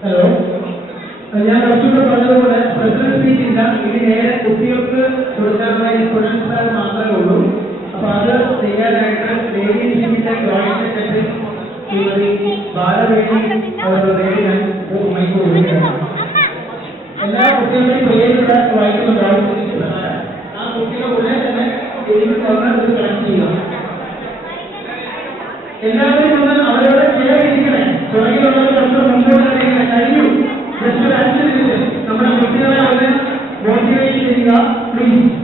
Hello, ഞാൻ കുറച്ചുകൂടെ പറഞ്ഞതുപോലെ പ്രസിഡന്റ് സ്പീച്ച് ഇല്ല. ഇനി നേരെ കുട്ടികൾക്ക് കൊടുക്കാനുള്ള ഇൻഫർമേഷൻ മാത്രമേ ഉള്ളൂ. അപ്പൊ അത് ചെയ്യാനായിട്ട് ലേഡി സ്പീച്ചിന്റെ ജോയിന്റ് സെക്രട്ടറി ശ്രീമതി ബാലവേണി അവരുടെ ഞാൻ മൈക്ക് കൊടുക്കുകയാണ്. എല്ലാ കുട്ടികളുടെയും പേരിലൂടെ വായിക്കുന്ന ജോയിന്റ് ആ കുട്ടികളുടെ ഉള്ളിൽ തന്നെ എനിക്ക് പറഞ്ഞത് കണക്ട് ചെയ്യുക. എല്ലാവരും ഒന്ന് അവരോട് ചേർന്നിരിക്കണേ. തുടങ്ങിയുള്ളത് കുറച്ച് മുമ്പോട്ട് കഴിഞ്ഞു. ജസ്റ്റ് ഒരു 5 മിനിറ്റ് നമ്മുടെ കുട്ടികളെ ഒന്ന് മോട്ടിവേറ്റ് ചെയ്യുക പ്ലീസ്.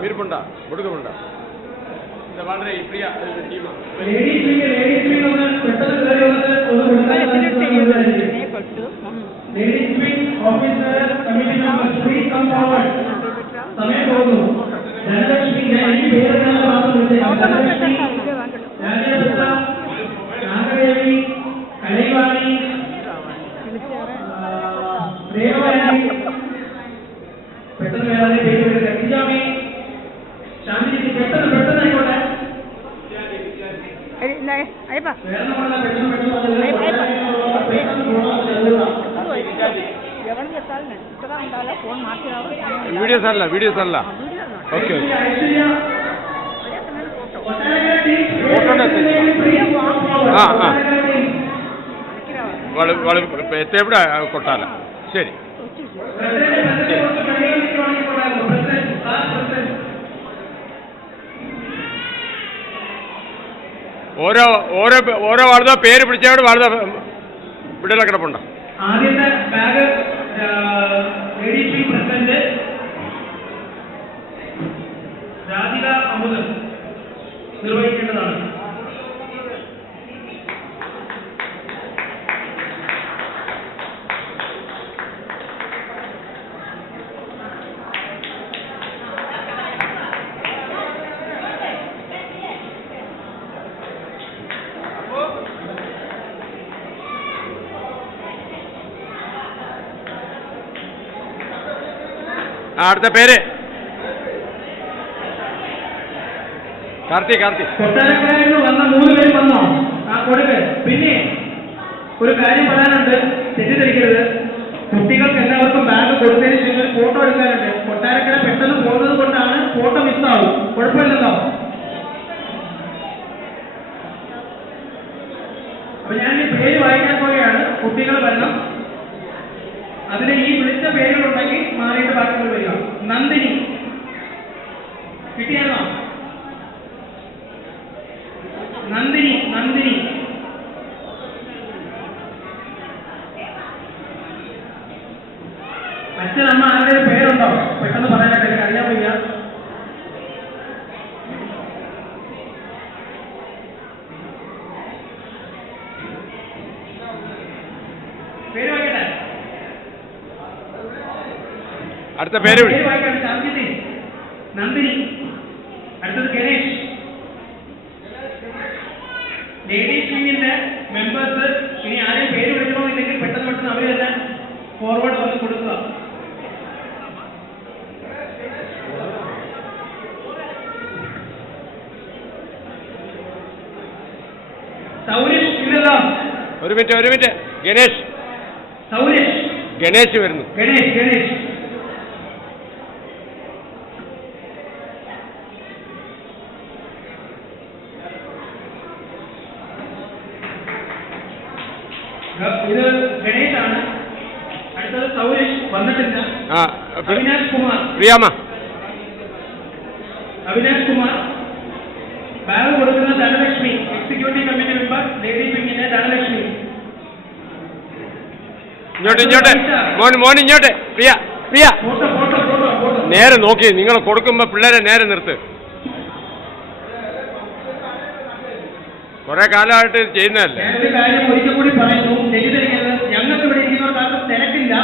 మీరు పొండా బుడుగ పొండా இந்த வாழ்ற இப்படியா டீமா ladies wing officer committee number 3 come forward. സമയം പോകുന്നു. ധനലക്ഷ്മി ഞാൻ ഈ പേരെല്ലാം ധനലക്ഷ്മി, രാജേന്ദ്ര, നാഗദേവി, കലൈവാണി, ദേവവാണി, പെട്ടെന്ന് വേറെ പേര് കത്തിജാമി, ശാന്തി, പെട്ടെന്ന് ആയിക്കോട്ടെ. వీడియోస్ అల్లా ఓకే వాళ్ళు ఎత్తేప్పుడు కొట్టాలి. ശരി. ഓരോ వాళ్ళతో పేరు పిలిచేవాడు వాళ్ళతో బిడ్డలు అక్కడ పండ. ആദ്യത്തെ bag ladies president Radhika Amudhan നിർവഹിക്കേണ്ടതാണ്. അടുത്ത പേര് കാർത്തിക്. കൊട്ടാരക്കരയിൽ വന്ന 3 പേര് വന്നോ? ആ കൊടുക്ക്. പിന്നെ ഒരു കാര്യം പറയാനുണ്ട്, തെറ്റിദ്ധരിക്കരുത്. കുട്ടികൾക്ക് എല്ലാവർക്കും ബാഗ് കൊടുത്തതിന് ശേഷം ഒരു ഫോട്ടോ എടുക്കാനുണ്ട്. കൊട്ടാരക്കര പെട്ടെന്ന് പോകുന്നത് കൊണ്ടാണ് ഫോട്ടോ മിസ്സാവും. കുഴപ്പമില്ലല്ലോ. അപ്പൊ ഞാൻ ഈ പേര് വായിക്കാൻ പോവുകയാണ്. കുട്ടികൾ വരണം. അതിന് ഈ വിളിച്ച പേരുകളുണ്ടെങ്കിൽ മാറിയിട്ട് ബാക്കിയുള്ള വരിക. നന്ദിനി കിട്ടിയാണോ? നന്ദിനി അച്ഛനമ്മ ആരുടെ പേരുണ്ടോ? പെട്ടെന്ന് പറയാനായിട്ട് എനിക്ക് അറിയാൻ വയ്യ. അടുത്ത പേര് വിളി. നന്ദിനി. അടുത്തത് ഗണേഷ്. ലേഡീസ് വിങ്ങിന്റെ മെമ്പേഴ്സ് ഇനി ആരെയും പേര് വിളിക്കണമെന്നില്ലെങ്കിൽ പെട്ടെന്ന് പെട്ടെന്ന് അവരെല്ലാം ഫോർവേഡ് വന്ന് കൊടുക്കുക. സൗരേഷ് ഇല്ലല്ലോ. ഒരു മിനിറ്റ്. ഗണേഷ്. സൗരേഷ്. ഗണേഷ് വരുന്നു. ഗണേഷ്. ഇത് ഗണേഷാണ്. അടുത്തത് സൗരേഷ് വന്നിട്ടില്ല. അവിനാഷ് കുമാർ. പ്രിയാമ്മ. അവിനാഷ് കുമാർ. ബാഗ് കൊടുക്കുന്ന Dhanalakshmi. Executive committee member ladies വിങ്ങിന്റെ ധനലക്ഷ്മി. ഇങ്ങോട്ട് മോൻ ഇങ്ങോട്ട്. പ്രിയ നേരെ നോക്കി. നിങ്ങൾ കൊടുക്കുമ്പോ പിള്ളേരെ നേരെ നിർത്ത്. കുറെ കാലമായിട്ട് ചെയ്യുന്നതല്ലേ. ഞാനൊരു കാര്യം ഒരിക്കൽ കൂടി പറയുന്നു, തെറ്റിദ്ധരിക്കരുത്. ഞങ്ങൾക്ക് ഇവിടെ ഇരിക്കുന്നവർക്കാർക്കും തിരക്കില്ല.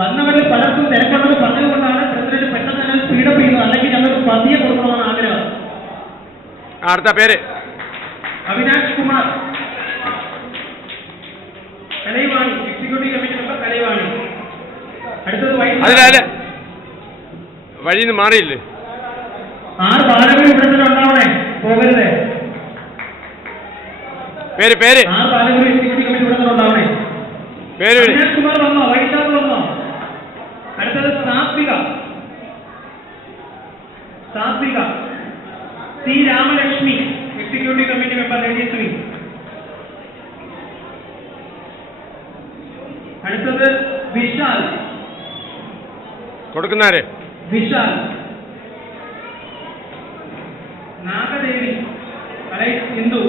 വന്നവരിൽ പലർക്കും തിരക്കുള്ളത് പറഞ്ഞതുകൊണ്ടാണ് പ്രസിഡന്റ് പെട്ടെന്ന് തന്നെ സ്പീഡപ്പ് ചെയ്യുന്നത്. അല്ലെങ്കിൽ ഞങ്ങൾക്ക് പതിയെ കൊടുക്കണമെന്ന് ആഗ്രഹം. അടുത്ത പേര് Avinash Kumar. Kalaivani. Executive committee member Kalaivani. അടുത്തത് വഴിന്ന് മാറിയില്ലേ. 6 ബാലകൾ ഇവിടെ തന്നെ ഉണ്ടാവണേ, പോകരുതേ. പേര് 6 ബാലകൾ എക്സിക്യൂട്ടീവ് കമ്മിറ്റി ഇവിടെ തന്നെ ഉണ്ടാവണേ. അവിനാഷ് കുമാർ വന്നോ? വൈകിട്ട് വന്നോ? അടുത്തത് Sathvika. C Ramalakshmi. Executive committee member ladies wing. അടുത്തത് വിശാൽ. കൊടുക്കുന്നാരെ? Vishal. Nagadevi. Hindu.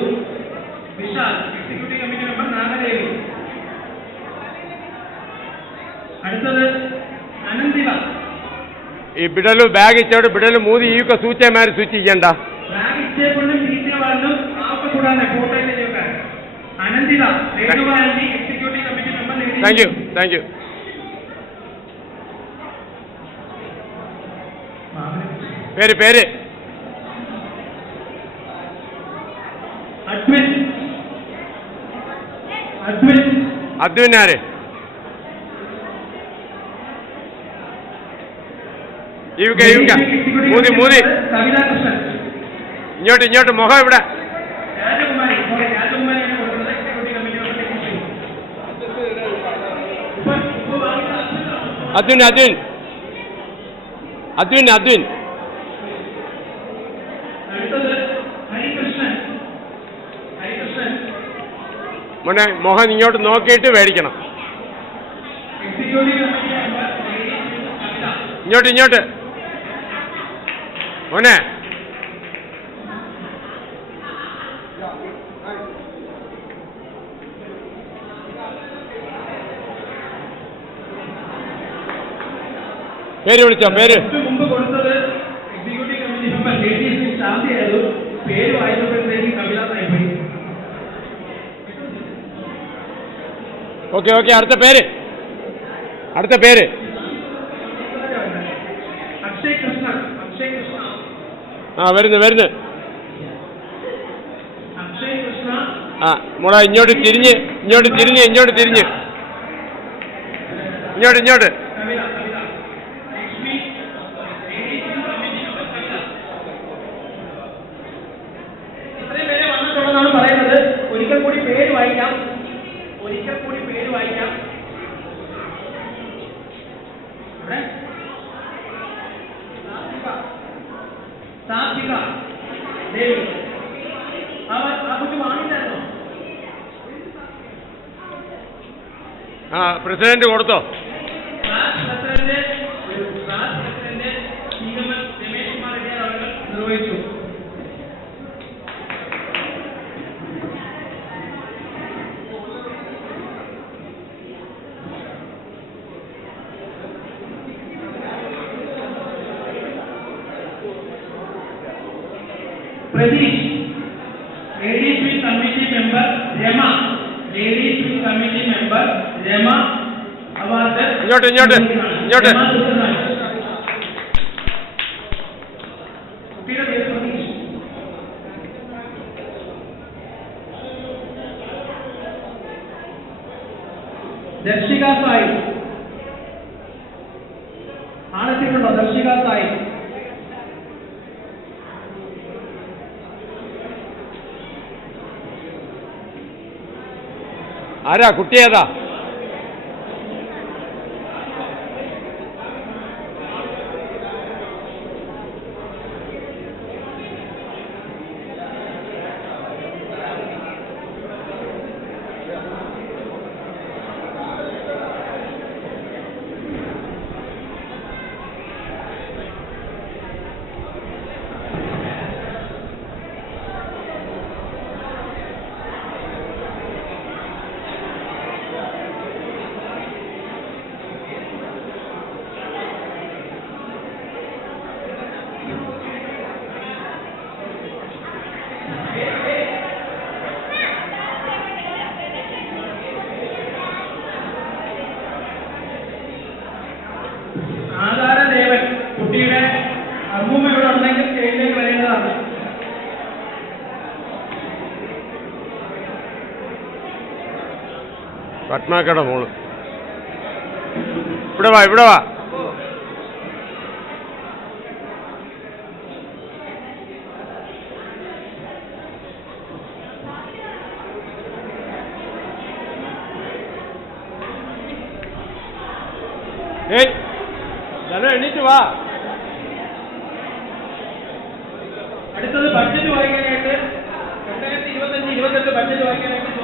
Vishal executive committee member Nagadevi. അടുത്തത് അനന്തിക. ಈ ಬಿಡಲು ಬ್ಯಾಗ್ ಇಚ್ಚೋಡು ಬಿಡಲು ಮೂದಿ ಈಗ ಸೂಚೆ ಮಾರಿ ಸೂಚಿ ಇಯ್ಯಂಡ ಬ್ಯಾಗ್ ಇಚ್ಚೇಕೊಂಡು ಸೀಟೆ వాళ్ళు ఆప కూడానే ఫోటో అయితే చెప్పారు. అనంతిక రేణువాల్ని executive committee member lady. Thank you. പേര് അദ്വിൻ ആര്? മൂതി ഇങ്ങോട്ട് മുഖം ഇവിടെ. അദ്വിൻ മോനെ മോഹൻ ഇങ്ങോട്ട് നോക്കിയിട്ട് മേടിക്കണം. ഇങ്ങോട്ട് മോനെ. പേര് വിളിച്ചോ? മുമ്പ് കൊടുത്തത് എക്സിക്യൂട്ടീവ് കമ്മിറ്റി മെമ്പർ ലേഡീസ് ശാന്തിയായിരുന്നു. പേര് വായിച്ചപ്പോഴത്തേക്ക് കവിത പോയി. ഓക്കെ. അടുത്ത പേര് അക്ഷയ് കൃഷ്ണ. വരുന്നു. അക്ഷയ് കൃഷ്ണ. മോളെ ഇങ്ങോട്ട് തിരിഞ്ഞ്. ഇങ്ങോട്ട്. ഇത്രയും പേരെ വന്നിട്ടുണ്ടെന്നാണ് പറയുന്നത്. ഒരിക്കൽ കൂടി പേര് വായിക്കാം. സാത്വിക ദേവി. ആ കുട്ടി വാങ്ങിച്ചായിരുന്നോ? പ്രസിഡന്റ് കൊടുത്തോ? പ്രസിഡന്റ് രമേശ് കുമാർ റെഡ്ഡി അവർ നിർവഹിച്ചു. Pratheesh. Ladies wing committee member Rama. Award. ഇങ്ങോട്ട്. ദർശിക സായി ആണെത്തിയിട്ടുണ്ടോ? ദർശിക സായി. ആരാ കുട്ടി ഏതാ? ആധാരദേവൻ കുട്ടിയുടെ അമ്മൂമ്മ ഇവിടെ ഉണ്ടെങ്കിൽ സ്റ്റേജിലേക്ക് വരേണ്ടതാണ്. പത്മാക്കയുടെ മോള് ഇവിടെ വാ, ഇവിടെ വാ. ഏയ് എണീറ്റ് വാ. അടുത്തത് ബഡ്ജറ്റ് വായിക്കാനായിട്ട് 2025-28 ബഡ്ജറ്റ്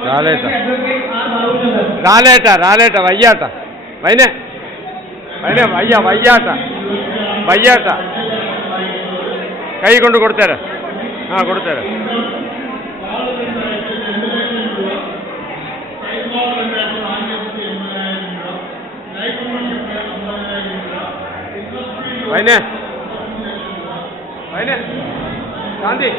ലാലേട്ടാ. വായിക്കാനായിട്ട് ലാലേട്ട വയ്യാട്ട വൈനെ വയ്യാട്ട കൈ കൊണ്ട് കൊടുത്തേരാ. ആ കൊടുത്തേരാ. വൈനെ ശാന്തി